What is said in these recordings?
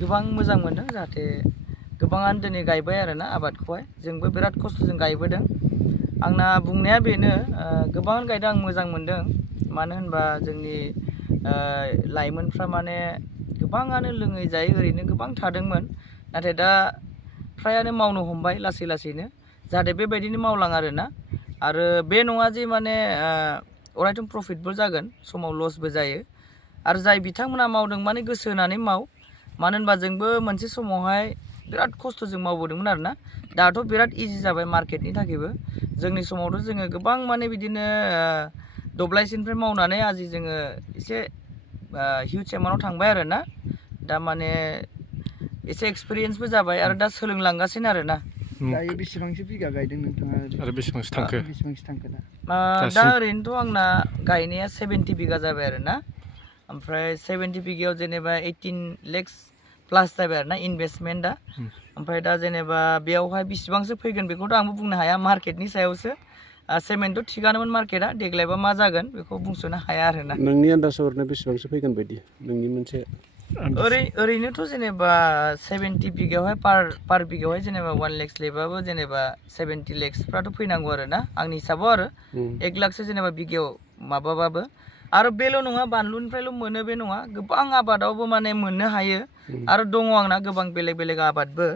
गोबां मोजां मोनदों जाहाथे गोबाङानो दिनै गायबाय आरोना आबादखौहाय जोंबो बिराद खस्थ'जों गायबोदों आंना बुंनाया बेनो गोबाङानो गायदों आं मोजां मोनदों मानो होनबा जोंनि लाइमोनफ्रा माने गोबाङानो लोङै जायै ओरैनो गोबां थादोंमोन नाथाय दा फ्रायानो मावनो हमबाय लासै लासैनो जाहाथे बेबायदिनो मावलां आरोना आरो बे नङा जे माने अरायथम प्रफिटबो जागोन समाव लसबो जायो आरो जाय बिथांमोना मावदों माने गोसो होनानै माव मानो होनबा जोंबो मोनसे समावहाय बिराद खस्थ'जों मावबोदोंमोन आरोना दाथ' बिराद इजि जाबाय मार्केटनि थाखायबो जोंनि समावथ' जोङो गोबां माने बिदिनो दब्लायसेनिफ्राय मावनानै आजि जोङो एसे हिउज एमाउन्टआव थांबाय आरोना दा माने एसे एक्सपिरियेन्सबो जाबाय आरो दा सोलोंलांगासिनो आरोना दायो बेसेबांसो बिगा गायदों नोंथाङा आरो बेसेबांसो थांखो दा ओरैनोथ' आंना गायनाया 70 बिगा जाबाय आरोना ओमफ्राय 70 बिगायाव जेनेबा 18 lakhs प्लास जाबाय आरोना इनभेस्टमेन्टआ ओमफ्राय दा जेनेबा बेयावहाय बेसेबांसो फैगोन बेखौथ' आंबो बुंनो हाया मार्केटनि सायावसो सेमेन्टथ' थिगानोमोन मार्केटआ देग्लायबा मा जागोन बेखौ बुंस'नो हाया आरोना नोंनि आन्दाजाव ओरैनो बेसेबांसो फैगोन बायदि नोंनि मोनसे ओरैनोथ' जेनेबा 70 बिगायावहाय पार बिगायावहाय जेनेबा 1 lakhs लेबाबो जेनेबा 70 lakhsफ्राथ' फैनांगौ आरोना आंनि हिसाबाव आरो 1 लाखसो जेनेबा बिगायाव माबाबाबो आरो बेल' नङा बानलुनिफ्रायल' मोनो बे नङा गोबां आबादावबो माने मोननो हायो आरो दङ आंना गोबां बेलेग बेलेग आबादबो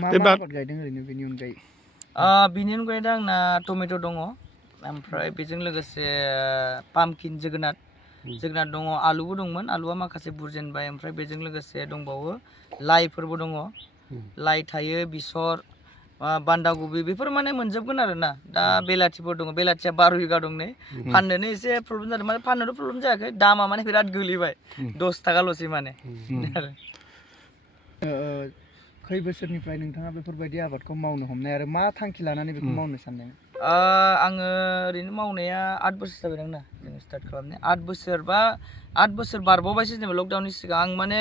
मा आबाद गायदों ओरैनो बेनि अनगायै बिनि अनगायै दा आंना टमेट' दङ ओमफ्राय बेजों लोगोसे पामकिन जोगोनार दङ आलुबो दंमोन आलुआ माखासे बुरजेनबाय ओमफ्राय बेजों लोगोसे दंबावो लाइफोरबो दङ लाइ थायो बेसर बान्दा कबि बेफोर माने मोनजोबगोन आरोना दा बेलाथिफोर दङ बेलाथिया 12 बिगा दं नै फाननोनो एसे प्रब्लेम जादों माने फाननोथ' प्रब्लेम जायाखै दामा माने बिराद गोलैबाय 10 थाखाल'सै माने खै बोसोरनिफ्राय नोंथाङा बेफोरबायदि आबादखौ मावनो हमनाय आरो मा थांखि लानानै बेखौ मावनो सानदों आङो ओरैनो मावनाया 8 बोसोर जाबाय आंना जों स्टार्ट खालामनाया 8 बोसोर बारबावबायसो जेनेबा लकडाउननि सिगां आं माने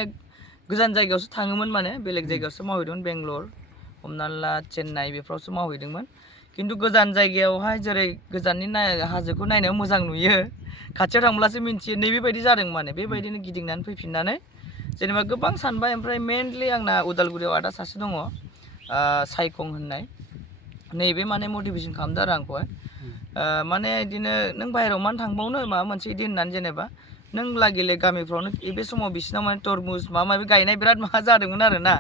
गोजान जायगायावसो थाङोमोन माने बेलेग जायगायावसो मावहैदोंमोन बेंगलर हमना ला चेन्नाइ बेफ्रावसो मावहैदोंमोन खिन्थु गोजान जायगायावहाय जेरै गोजाननि हाजोखौ नायनायाव मोजां नुयो खाथियाव थांब्लासो मिन्थियो नैबेबायदि जादों माने बेबायदिनो गिदिंनानै फैफिननानै जेनेबा गोबां सानबाय ओमफ्राय मेनलि आंना उदालगुरियाव आदा सासे दङ सायखं होननाय नैबे माने मटिभेसन खालामदों आरो आंखौहाय माने बिदिनो नों बाहेरायाव मानो थांबावनो माबा मोनसे बिदि होननानै जेनेबा नों लागेले गामिफ्रावनो बे समाव बिसिनाव माने तरमुज माबा माबि गायनाय बिराद माबा जादोंमोन आरोना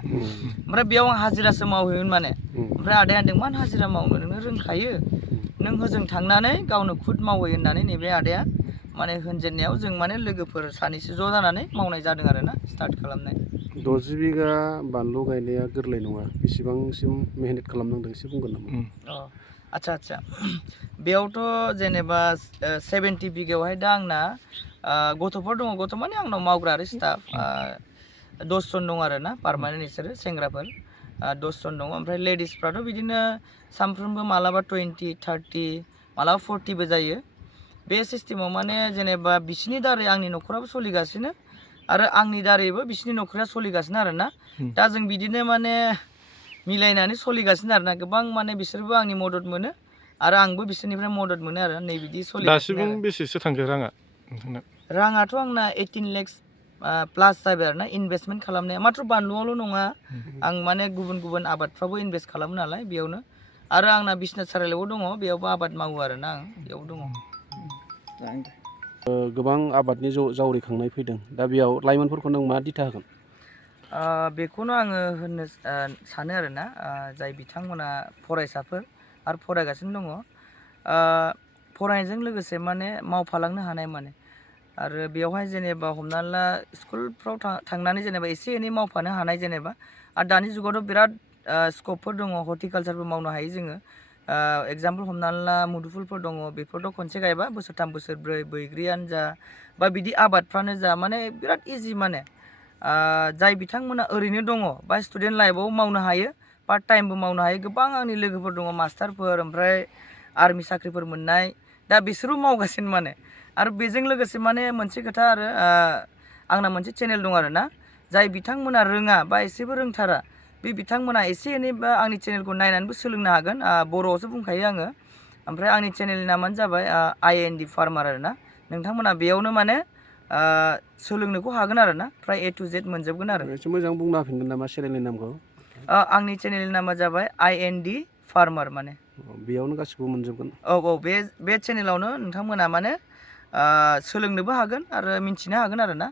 ओमफ्राय बेयाव आं हाजिरासो मावहैयोमोन माने ओमफ्राय आदाया होनदों मानो हाजिरा मावनो नोंनो रोंखायो नों होजों थांनानै गावनो खुद मावहै होननानै नैबे आदाया माने होनजेननायाव जों माने लोगोफोर सानैसो ज' जानानै मावनाय जादों आरोना स्टार्ट खालामनाय 60 बिगा बानलु गायनाया गोरलै नङा बेसेबांसिम मेहनत खालामनांदों एसे बुंगोन नामा आच्छा बेयावथ' जेनेबा 70 बिगायावहाय दा आंना गथ'फोर दङ गथ' माने आंनाव मावग्रा आरो स्टाफ 10 जन दं आरोना पारमानेन्ट बिसोरो सेंग्राफोर 10 जन दङ ओमफ्राय लेडिसफ्राथ' बिदिनो सानफ्रोमबो मालाबा 20 30 मालाबा 40बो जायो बे सिस्टेमाव माने जेनेबा बिसिनि दारै आंनि न'खराबो सोलिगासिनो आरो आंनि दारैबो बिसिनि न'खरा सोलिगासिनो आरोना दा जों बिदिनो माने मिलायनानै सोलिगासिनो आरोना गोबां माने बिसोरबो आंनि मदद मोनो आरो आंबो बिसोरनिफ्राय मदद मोनो आरो नै बिदि सोलिगासिनो दासिम बेसेसो थांखो राङाथ' आंना 18 lakhs प्लास जाबाय आरोना इनभेस्टमेन्ट खालामनाया माथ्र बानलुआवल' नङा आं माने गुबुन आबादफ्रावबो इनभेस्ट खालामो नालाय बेयावनो आरो आंना बिसनाथ साराइलावबो दङ बेयावबो आबाद मावो आरोना आं बेयाव दङ गोबां आबादनि जावरिखांनाय फैदों दा बेयाव लाइमोनफोरखौ नों मा दिथा होगोन बेखौनो आङो होननो सानो आरोना जाय बिथांमोना फरायसाफोर आरो फरायगासिनो दङ फरायनायजों लोगोसे माने मावफालांनो हानाय माने आरो बेयावहाय जेनेबा हमना ला स्कुलफ्राव थांनानै जेनेबा एसे एनै मावफानो हानाय जेनेबा आरो दानि जुगावथ' बिराद स्कपफोर दङ हर्टिकालसारबो मावनो हायो जोङो एगजामपोल हमनानै ला मुदुफुलफोर दङ बेफोरथ' खनसे गायबा बोसोरथाम बोसोरब्रै बैग्रियानो जा बा बिदि आबादफ्रानो जा माने बिराद इजि माने जाय बिथांमोना ओरैनो दङ बा स्टुडेन्ट लाइफआव मावनो हायो पार्ट टाइमबो मावनो हायो गोबां आंनि लोगोफोर दङ मास्टारफोर ओमफ्राय आर्मि साख्रिफोर मोननाय दा बिसोरबो मावगासिनो माने आरो बेजों लोगोसे माने मोनसे खोथा आरो आंना मोनसे चेनेल दं आरोना जाय बिथांमोना रोङा बा एसेबो रोंथारा बे बिथांमोना एसे एनै बा आंनि चेनेलखौ नायनानैबो सोलोंनो हागोन बर'आवसो बुंखायो आङो ओमफ्राय आंनि चेनेलनि नामानो जाबाय IND फार्मार आरोना नोंथांमोना बेयावनो माने सोलोंनोखौ हागोन आरो ना फ्राय A to Z मोनजोबगोन आरो एसे मोजां बुंनो हाफिनगोन नामा चेनेलनि नामखौ आंनि चेनेलनि नामा जाबाय IND फार्मार माने बेयावनो गासिबो मोनजोबगोन औ बे चेनेलावनो नोंथांमोना माने सोलोंनोबो हागोन आरो मिन्थिनो हागोन आरो ना